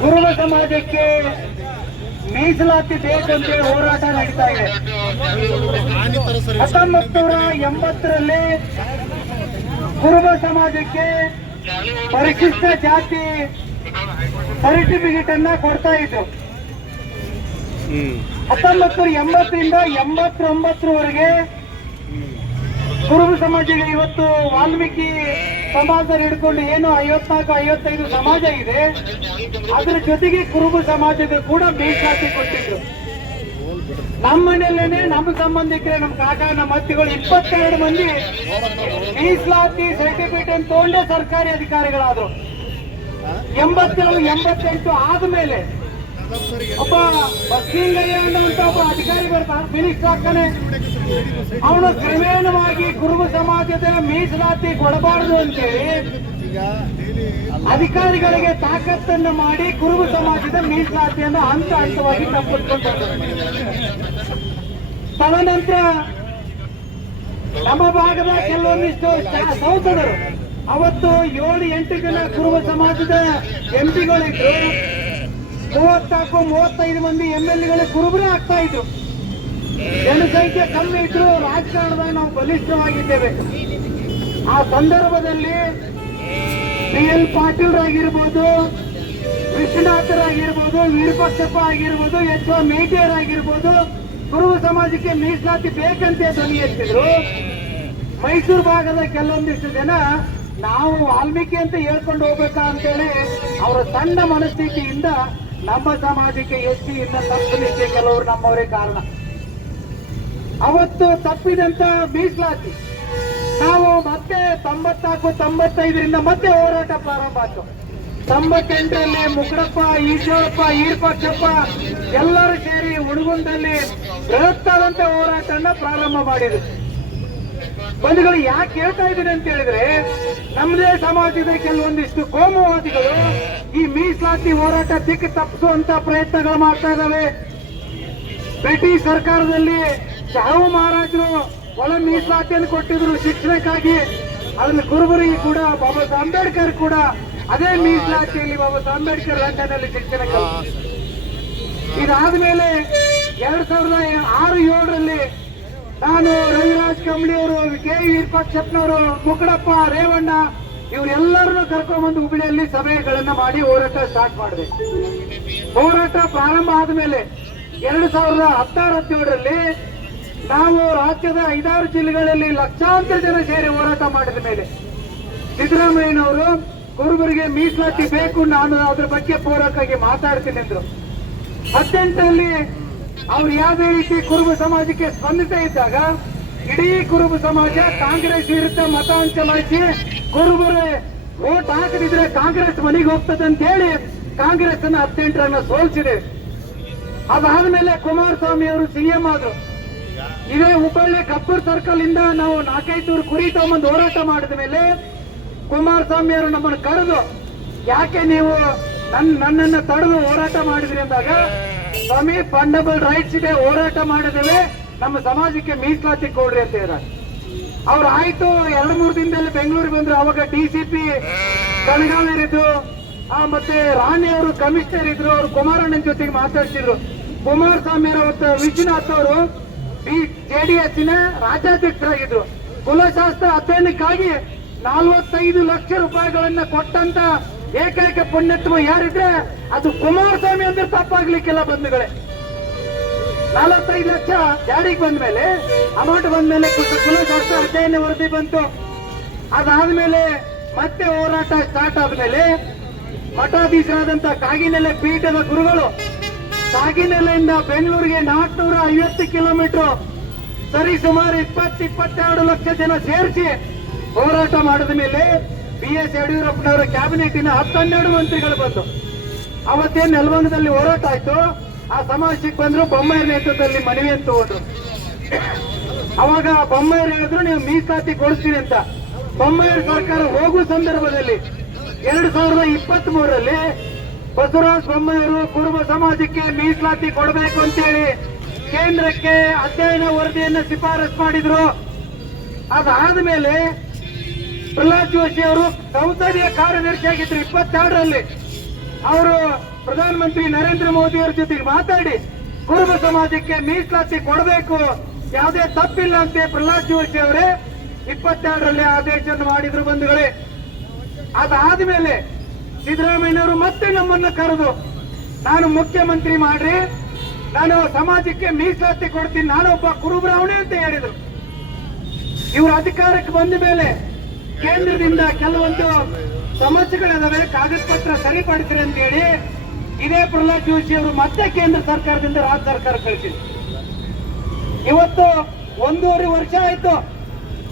ಕುರುಬ ಸಮಾಜಕ್ಕೆ ಮೀಸಲಾತಿ ಬೇಕಂತೇಳಿ ಹೋರಾಟ ನಡೀತಾ ಇದೆ. 1980ರಲ್ಲಿ ಕುರುಬ ಸಮಾಜಕ್ಕೆ ಪರಿಶಿಷ್ಟ ಜಾತಿ ಸರ್ಟಿಫಿಕೇಟ್ ಅನ್ನ ಕೊಡ್ತಾ ಇದ್ರು. 1980ರಿಂದ 89ರವರೆಗೆ ಕುರುಬ ಸಮಾಜಕ್ಕೆ ಇವತ್ತು ವಾಲ್ಮೀಕಿ ಸಮಾಜದಲ್ಲಿ ಹಿಡ್ಕೊಂಡು ಏನು 54-55 ಸಮಾಜ ಇದೆ, ಅದರ ಜೊತೆಗೆ ಕುರುಬ ಸಮಾಜದ ಕೂಡ ಮೀಸಲಾತಿ ಕೊಟ್ಟಿದ್ರು. ನಮ್ಮ ಮನೆಯಲ್ಲೇನೆ ನಮ್ಮ ಸಂಬಂಧಿಕರೇ, ನಮ್ಮ ಕಾಕ, ನಮ್ಮ ಅತ್ತಿಗಳು 22 ಮಂದಿ ಮೀಸಲಾತಿ ಸರ್ಟಿಫಿಕೇಟ್ ಅನ್ನು ತಗೊಂಡೇ ಸರ್ಕಾರಿ ಅಧಿಕಾರಿಗಳಾದ್ರು. 87-88 ಆದ್ಮೇಲೆ ಒಬ್ಬ ಬಸ್ಸಿಂಗಯ್ಯ ಅನ್ನುವಂತ ಒಬ್ಬ ಅಧಿಕಾರಿ ಬರ್ತಾನೆ, ಮಿನಿಸ್ಟರ್ ಆಗ್ತಾನೆ. ಅವನು ಕ್ರಮೇಣವಾಗಿ ಕುರುಬ ಸಮಾಜದ ಮೀಸಲಾತಿ ಕೊಡಬಾರದು ಅಂತೇಳಿ ಅಧಿಕಾರಿಗಳಿಗೆ ತಾಕತ್ತನ್ನು ಮಾಡಿ ಕುರುಬ ಸಮಾಜದ ಮೀಸಲಾತಿಯನ್ನು ಹಂತ ಹಂತವಾಗಿ ತಪ್ಪಿಸ್ಕೊಂಡು ತದನಂತರ ನಮ್ಮ ಭಾಗದ ಕೆಲವೊಂದಿಷ್ಟು ಸಂಸದರು ಅವತ್ತು 7-8 ಜನ ಕುರುಬ ಸಮಾಜದ ಎಂಪಿಗಳಿದ್ರು. 34-35 ಮಂದಿ MLA ಕುರುಬರೇ ಆಗ್ತಾ ಇದ್ರು. ಜನಸಂಖ್ಯೆ ಕಮ್ಮಿ ಇದ್ರು, ರಾಜಕಾರಣದಾಗ ನಾವು ಬಲಿಷ್ಠವಾಗಿದ್ದೇವೆ. ಆ ಸಂದರ್ಭದಲ್ಲಿ PL ಪಾಟೀಲ್ರಾಗಿರ್ಬೋದು, ಕೃಷ್ಣನಾಥರಾಗಿರ್ಬೋದು, ವಿರೂಪಾಕ್ಷಪ್ಪ ಆಗಿರ್ಬೋದು, H.O. ಮೇಟಿಯರ್ ಆಗಿರ್ಬೋದು, ಕುರುಬ ಸಮಾಜಕ್ಕೆ ಮೀಸಲಾತಿ ಬೇಕಂತೆ ಧ್ವನಿ ಎತ್ತಿದ್ರು. ಮೈಸೂರು ಭಾಗದ ಕೆಲವೊಂದಿಷ್ಟು ಜನ ನಾವು ವಾಲ್ಮೀಕಿ ಅಂತ ಹೇಳ್ಕೊಂಡು ಹೋಗ್ಬೇಕಾ ಅಂತೇಳಿ ಅವರ ಸಣ್ಣ ಮನಸ್ಥಿತಿಯಿಂದ ನಮ್ಮ ಸಮಾಜಕ್ಕೆ ಎಸ್ಟಿಯಿಂದ ತಪ್ಪಲಿಕ್ಕೆ ಕೆಲವರು ನಮ್ಮವರೇ ಕಾರಣ. ಅವತ್ತು ತಪ್ಪಿದಂತ ಮೀಸಲಾತಿ ನಾವು ಮತ್ತೆ 94-95ರಿಂದ ಮತ್ತೆ ಹೋರಾಟ ಪ್ರಾರಂಭ ಆಯ್ತು. 98ರಲ್ಲಿ ಮುಕಡಪ್ಪ, ಈಶ್ವರಪ್ಪ, ಈರ್ಪಾಕ್ಷಪ್ಪ ಎಲ್ಲರೂ ಸೇರಿ ಹುಡುಗುಂದಲ್ಲಿ ಬೃಹತ್ತಾದಂತ ಹೋರಾಟನ ಪ್ರಾರಂಭ ಮಾಡಿದ್ರು. ಬಂಧುಗಳು, ಯಾಕೆ ಹೇಳ್ತಾ ಇದ್ದೀನಿ ಅಂತ ಹೇಳಿದ್ರೆ, ನಮ್ಮದೇ ಸಮಾಜದ ಕೆಲವೊಂದಿಷ್ಟು ಕೋಮುವಾದಿಗಳು ಈ ಮೀಸಲಾತಿ ಹೋರಾಟ ದಿಕ್ಕು ತಪ್ಪಿಸುವಂತ ಪ್ರಯತ್ನಗಳು ಮಾಡ್ತಾ ಇದ್ದಾವೆ. ಬ್ರಿಟಿಷ್ ಸರ್ಕಾರದಲ್ಲಿ ಚಾವು ಮಹಾರಾಜರು ಒಳ ಮೀಸಲಾತಿಯನ್ನು ಕೊಟ್ಟಿದ್ರು ಶಿಕ್ಷಣಕ್ಕಾಗಿ. ಅದ್ರಲ್ಲಿ ಕುರುಬರಿಗೆ ಕೂಡ ಬಾಬಾ ಸಾಹೇಬ್ ಅಂಬೇಡ್ಕರ್ ಕೂಡ ಅದೇ ಮೀಸಲಾತಿಯಲ್ಲಿ ಬಾಬಾ ಸಾಹೇಬ್ ಅಂಬೇಡ್ಕರ್ ಲಂಡನ್ ನಲ್ಲಿ ಶಿಕ್ಷಣ ಕಲಿತು. ಇದಾದ್ಮೇಲೆ 2006-7ರಲ್ಲಿ ನಾನು, ರವಿರಾಜ್ ಕಂಬಳಿ ಅವರು, ಕೆ ವಿರೂಪಾಕ್ಷಪ್ಪನವರು, ಮುಕಡಪ್ಪ, ರೇವಣ್ಣ ಇವರೆಲ್ಲರನ್ನು ಕರ್ಕೊಂಡ್ಬಂದು ಹುಬ್ಬಳ್ಳಿಯಲ್ಲಿ ಸಭೆಗಳನ್ನ ಮಾಡಿ ಹೋರಾಟ ಸ್ಟಾರ್ಟ್ ಮಾಡಿದೆ. ಹೋರಾಟ ಪ್ರಾರಂಭ ಆದ್ಮೇಲೆ 2016-17ರಲ್ಲಿ ನಾವು ರಾಜ್ಯದ 5-6 ಜಿಲ್ಲೆಗಳಲ್ಲಿ ಲಕ್ಷಾಂತರ ಜನ ಸೇರಿ ಹೋರಾಟ ಮಾಡಿದ ಮೇಲೆ ಸಿದ್ದರಾಮಯ್ಯನವರು ಕುರುಬರಿಗೆ ಮೀಸಲಾತಿ ಬೇಕು, ನಾನು ಅದ್ರ ಬಗ್ಗೆ ಪೂರಕವಾಗಿ ಮಾತಾಡ್ತೀನಿ ಅಂದ್ರು. 18ರಲ್ಲಿ ಅವ್ರು ಯಾವುದೇ ರೀತಿ ಕುರುಬ ಸಮಾಜಕ್ಕೆ ಸ್ಪಂದಿಸ್ತಾ ಇದ್ದಾಗ ಇಡೀ ಕುರುಬ ಸಮಾಜ ಕಾಂಗ್ರೆಸ್ ವಿರುದ್ಧ ಮತ ಚಲಾಯಿಸಿ ಕುರುಬರೇ ವೋಟ್ ಹಾಕದಿದ್ರೆ ಕಾಂಗ್ರೆಸ್ ಮನೆಗೆ ಹೋಗ್ತದೆ ಅಂತ ಹೇಳಿ ಕಾಂಗ್ರೆಸ್ ಅನ್ನ 18ರನ್ನ ಸೋಲಿಸಿದೆ. ಅದಾದ್ಮೇಲೆ ಕುಮಾರಸ್ವಾಮಿ ಅವರು CM ಆದ್ರು. ಇದೇ ಹುಬ್ಬಳ್ಳಿ ಕಬ್ಬೂರ್ ಸರ್ಕಲ್ ಇಂದ ನಾವು 4-5 ಕುರಿ ತಗೊಂಬಂದು ಹೋರಾಟ ಮಾಡಿದ ಮೇಲೆ ಕುಮಾರಸ್ವಾಮಿ ಅವರು ನಮ್ಮನ್ನು ಕರೆದು, ಯಾಕೆ ನೀವು ನನ್ನನ್ನು ತಡೆದು ಹೋರಾಟ ಮಾಡಿದ್ರಿ ಅಂದಾಗ, ಸ್ವಾಮಿ ಫಂಡಬಲ್ ರೈಟ್ಸ್ ಇದೆ, ಹೋರಾಟ ಮಾಡಿದ್ದೇವೆ, ನಮ್ಮ ಸಮಾಜಕ್ಕೆ ಮೀಸಲಾತಿ ಕೊಡ್ರಿ ಅಂತ ಹೇಳಿದ್ದಾರೆ. ಅವ್ರು ಆಯ್ತು 2-3 ದಿನದಲ್ಲಿ ಬೆಂಗಳೂರಿಗೆ ಬಂದ್ರು. ಅವಾಗ DCP ಕಣಗಾಲರಿದ್ರು, ಮತ್ತೆ ರಾಣಿ ಅವರು ಕಮಿಷನರ್ ಇದ್ರು. ಅವರು ಕುಮಾರಣ್ಣನ ಜೊತೆಗೆ ಮಾತಾಡ್ತಿದ್ರು. ಕುಮಾರಸ್ವಾಮಿ ಅವತ್ತು ವಿಶ್ವನಾಥ್ ಅವರು JDS ರಾಜ್ಯಾಧ್ಯಕ್ಷರಾಗಿದ್ರು. ಕುಲಶಾಸ್ತ್ರ ಅಧ್ಯಯನಕ್ಕಾಗಿ 45 ಲಕ್ಷ ರೂಪಾಯಿಗಳನ್ನ ಕೊಟ್ಟಂತ ಏಕೈಕ ಪುಣ್ಯತ್ವ ಯಾರಿದ್ರೆ ಅದು ಕುಮಾರಸ್ವಾಮಿ ಅಂದ್ರೆ ತಪ್ಪಾಗ್ಲಿಕ್ಕಿಲ್ಲ ಬಂಧುಗಳೇ. 45 ಲಕ್ಷ ಜಾರಿಗೆ ಬಂದ್ಮೇಲೆ, ಅಮೌಂಟ್ ಬಂದ್ಮೇಲೆ ಕುಲಶಾಸ್ತ್ರ ಅಧ್ಯಯನ ವರದಿ ಬಂತು. ಅದಾದ್ಮೇಲೆ ಮತ್ತೆ ಹೋರಾಟ ಸ್ಟಾರ್ಟ್ ಆದ್ಮೇಲೆ ಮಠಾಧೀಶರಾದಂತ ಕಾಗಿನೆಲೆ ಪೀಠದ ಗುರುಗಳು ಕಾಗಿನೆಲೆಯಿಂದ ಬೆಂಗಳೂರಿಗೆ 450 ಕಿಲೋಮೀಟರ್ ಸರಿ ಸುಮಾರು 20-22 ಲಕ್ಷ ಜನ ಸೇರಿಸಿ ಹೋರಾಟ ಮಾಡಿದ ಮೇಲೆ BS ಯಡಿಯೂರಪ್ಪನವರ ಕ್ಯಾಬಿನೆಟಿನ 10-12 ಮಂತ್ರಿಗಳು ಬಂದು ಅವತ್ತೇನು ನೆಲಮಂಗಲದಲ್ಲಿ ಹೋರಾಟ ಆಯ್ತು. ಆ ಸಮಾವೇಶಕ್ಕೆ ಬಂದ್ರು. ಬೊಮ್ಮಾಯಿ ನೇತೃತ್ವದಲ್ಲಿ ಮನವಿ ಅಂತ ತಗೊಂಡ್ರು. ಅವಾಗ ಬೊಮ್ಮಾಯಿ ಹೇಳಿದ್ರು, ನೀವು ಮೀಸಲಾತಿ ಕೊಡಿಸ್ತೀನಿ ಅಂತ. ಬೊಮ್ಮಾಯಿ ಸರ್ಕಾರ ಹೋಗುವ ಸಂದರ್ಭದಲ್ಲಿ 2023ರಲ್ಲಿ ಬಸವರಾಜ ಬೊಮ್ಮಾಯಿಯವರು ಕುರುಬ ಸಮಾಜಕ್ಕೆ ಮೀಸಲಾತಿ ಕೊಡಬೇಕು ಅಂತೇಳಿ ಪ್ರಹ್ಲಾದ್ ಜೋಶಿ ಅವರು ಸಂಸದೀಯ ಕಾರ್ಯದರ್ಶಿಯಾಗಿದ್ರು 22ರಲ್ಲಿ ಅವರು ಪ್ರಧಾನಮಂತ್ರಿ ನರೇಂದ್ರ ಮೋದಿ ಅವರ ಜೊತೆಗೆ ಮಾತಾಡಿ ಕುರುಬ ಸಮಾಜಕ್ಕೆ ಮೀಸಲಾತಿ ಕೊಡಬೇಕು, ಯಾವುದೇ ತಪ್ಪಿಲ್ಲ ಅಂತ ಪ್ರಹ್ಲಾದ್ ಜೋಶಿ ಅವರೇ 22ರಲ್ಲಿ ಆದೇಶವನ್ನು ಮಾಡಿದ್ರು ಬಂಧುಗಳೇ. ಅದಾದ್ಮೇಲೆ ಸಿದ್ದರಾಮಯ್ಯನವರು ಮತ್ತೆ ನಮ್ಮನ್ನ ಕರೆದು ನಾನು ಮುಖ್ಯಮಂತ್ರಿ ಮಾಡ್ರಿ, ನಾನು ಸಮಾಜಕ್ಕೆ ಮೀಸಲಾತಿ ಕೊಡ್ತೀನಿ, ನಾನೊಬ್ಬ ಕುರುಬ್ರಾವಣೆ ಅಂತ ಹೇಳಿದ್ರು. ಇವರು ಅಧಿಕಾರಕ್ಕೆ ಬಂದ ಮೇಲೆ ಕೇಂದ್ರದಿಂದ ಕೆಲವೊಂದು ಸಮಸ್ಯೆಗಳಿದಾವೆ, ಕಾಗದ ಪತ್ರ ಸರಿಪಡಿಸ್ರಿ ಅಂತ ಹೇಳಿ ಇದೇ ಪ್ರಹ್ಲಾದ್ ಜೋಶಿ ಅವರು ಮತ್ತೆ ಕೇಂದ್ರ ಸರ್ಕಾರದಿಂದ ರಾಜ್ಯ ಸರ್ಕಾರ ಕಳಿಸಿದ್ರು. ಇವತ್ತು 1.5 ವರ್ಷ ಆಯ್ತು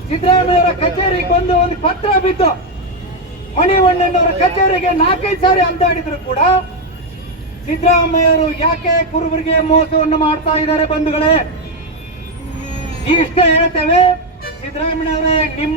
ಸಿದ್ದರಾಮಯ್ಯವರ ಕಚೇರಿಗೆ ಬಂದು ಒಂದು ಪತ್ರ ಬಿದ್ದು ಮಣಿವಣ್ಣನವರ ಕಚೇರಿಗೆ 4-5 ಸಾರಿ ಅಲ್ದಾಡಿದ್ರು ಕೂಡ ಸಿದ್ದರಾಮಯ್ಯವರು ಯಾಕೆ ಕುರುಬರಿಗೆ ಮೋಸವನ್ನು ಮಾಡ್ತಾ ಇದ್ದಾರೆ ಬಂಧುಗಳೇ? ಇಷ್ಟೇ ಹೇಳ್ತೇವೆ, ಸಿದ್ದರಾಮಯ್ಯವರೇ ನಿಮ್ಮ